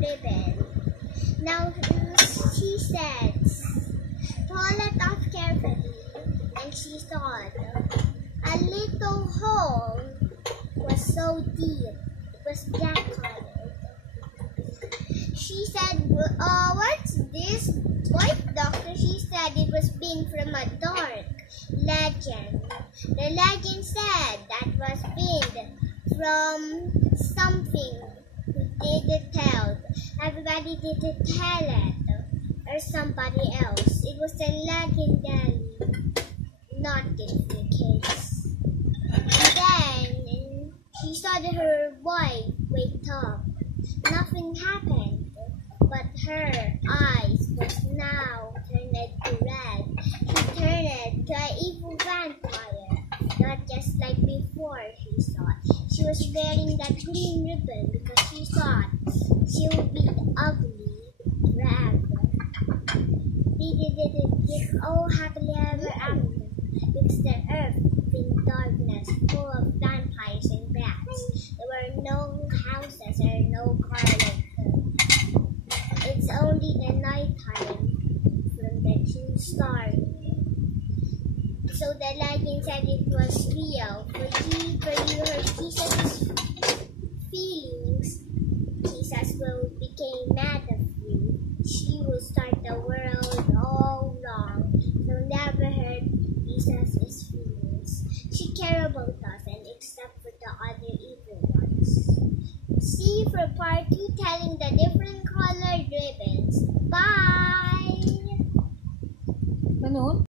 ribbon. Now she says, "Hold it off carefully," and she thought. A little hole was so deep, it was black colored. She said, "What's this?" "What, doctor?" She said it was being from a dark legend. The legend said that was being from something who didn't tell. Everybody didn't tell it, or somebody else. It was a legendary, not the case. And then she saw that her boy wake up. Nothing happened, but her eyes was now turned to red. She turned to an evil vampire, not just like before she thought. She was wearing that green ribbon because she thought she would be ugly forever. They did all happily ever after, because the earth in darkness, full of vampires and bats. There were no houses or no cars. It's only the nighttime from the true stars. So the legend said it was real. For you hurt Jesus' feelings, Jesus will become mad at you. She will start the world all wrong. So never hurt Jesus' feelings. She cares about us, and except for the other evil ones. See you for part 2 telling the different colored ribbons. Bye! Ganun?